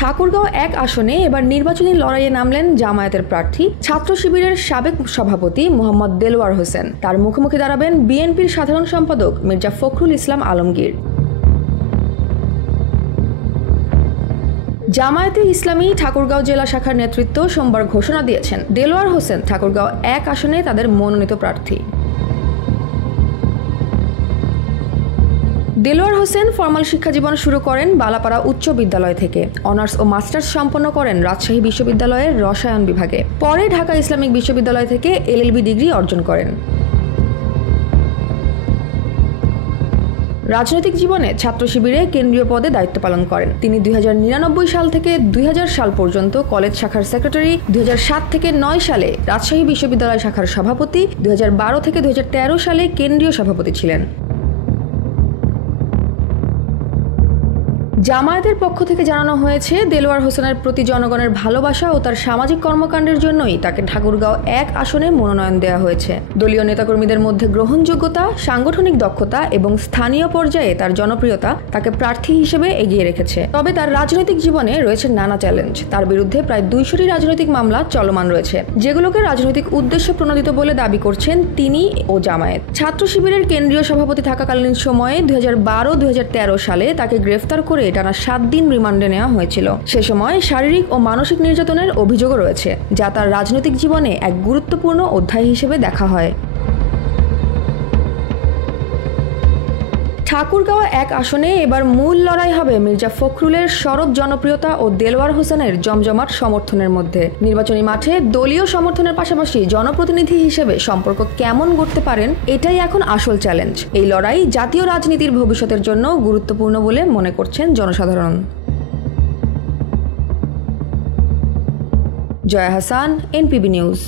ঠাকুরগাঁও 1 আসনে এবার নির্বাচনী লড়াইয়ে নামলেন জামায়াতের প্রার্থী ছাত্র শিবিরের সাবেক সভাপতি মোহাম্মদ দেলোয়ার হোসেন। তার মুখোমুখি দাঁড়াবেন বিএনপির সাধারণ সম্পাদক মির্জা ফখরুল ইসলাম আলমগীর। জামায়াতে ইসলামী ঠাকুরগাঁও জেলা শাখার নেতৃত্ব সোমবার ঘোষণা দিয়েছেন দেলোয়ার হোসেন ঠাকুরগাঁও 1 আসনে তাদের মনোনীত প্রার্থী। দেলোয়ার হোসেন ফরমাল শিক্ষা জীবন শুরু করেন বালাপাড়া উচ্চ বিদ্যালয় থেকে। অনার্স ও মাস্টার্স সম্পন্ন করেন রাজশাহী বিশ্ববিদ্যালয়ের রসায়ন বিভাগে। পরে ঢাকা ইসলামিক বিশ্ববিদ্যালয় থেকে এলএলবি ডিগ্রি অর্জন করেন। রাজনৈতিক জীবনে ছাত্র শিবিরে কেন্দ্রীয় পদে দায়িত্ব পালন করেন তিনি। 2099 সাল থেকে 2000 সাল পর্যন্ত কলেজ শাখার সেক্রেটারি, 2007 থেকে 9 সালে রাজশাহী বিশ্ববিদ্যালয় শাখার সভাপতি, 2012 থেকে 2013 সালে কেন্দ্রীয় সভাপতি ছিলেন। জামায়াতের পক্ষ থেকে জানানো হয়েছে দেলোয়ার হোসেনের প্রতি জনগণের ভালোবাসা ও তার সামাজিক কর্মকাণ্ডের জন্যই তাকে ঠাকুরগাঁও 1 আসনে মনোনয়ন দেওয়া হয়েছে। দলীয় নেতাকর্মীদের মধ্যে গ্রহণযোগ্যতা, সাংগঠনিক দক্ষতা এবং স্থানীয় পর্যায়ে তার জনপ্রিয়তা তাকে প্রার্থী হিসেবে এগিয়ে রেখেছে। তবে তার রাজনৈতিক জীবনে রয়েছে নানা চ্যালেঞ্জ। তার বিরুদ্ধে প্রায় 200টি রাজনৈতিক মামলা চলমান রয়েছে, যেগুলোকে রাজনৈতিক উদ্দেশ্যে প্রণোদিত বলে দাবি করছেন তিনি ও জামায়াত। ছাত্র শিবিরের কেন্দ্রীয় সভাপতি থাকাকালীন সময়ে 2012-2013 সালে তাকে গ্রেফতার করে টানা 7 দিন রিমান্ডে নেওয়া হয়েছিল। সে সময় শারীরিক ও মানসিক নির্যাতনের অভিযোগও রয়েছে, যা তার রাজনৈতিক জীবনে এক গুরুত্বপূর্ণ অধ্যায় হিসেবে দেখা হয়। ঠাকুরগাঁও 1 আসনে এবার মূল লড়াই হবে মির্জা ফখরুলের সরব জনপ্রিয়তা ও দেলোয়ার হোসেনের জমজমাট সমর্থনের মধ্যে। নির্বাচনী মাঠে দলীয় সমর্থনের পাশাপাশি জনপ্রতিনিধি হিসেবে সম্পর্ক কেমন গড়তে পারেন, এটাই এখন আসল চ্যালেঞ্জ। এই লড়াই জাতীয় রাজনীতির ভবিষ্যতের জন্য গুরুত্বপূর্ণ বলে মনে করছেন জনসাধারণ। Joya Hasan, NPB news.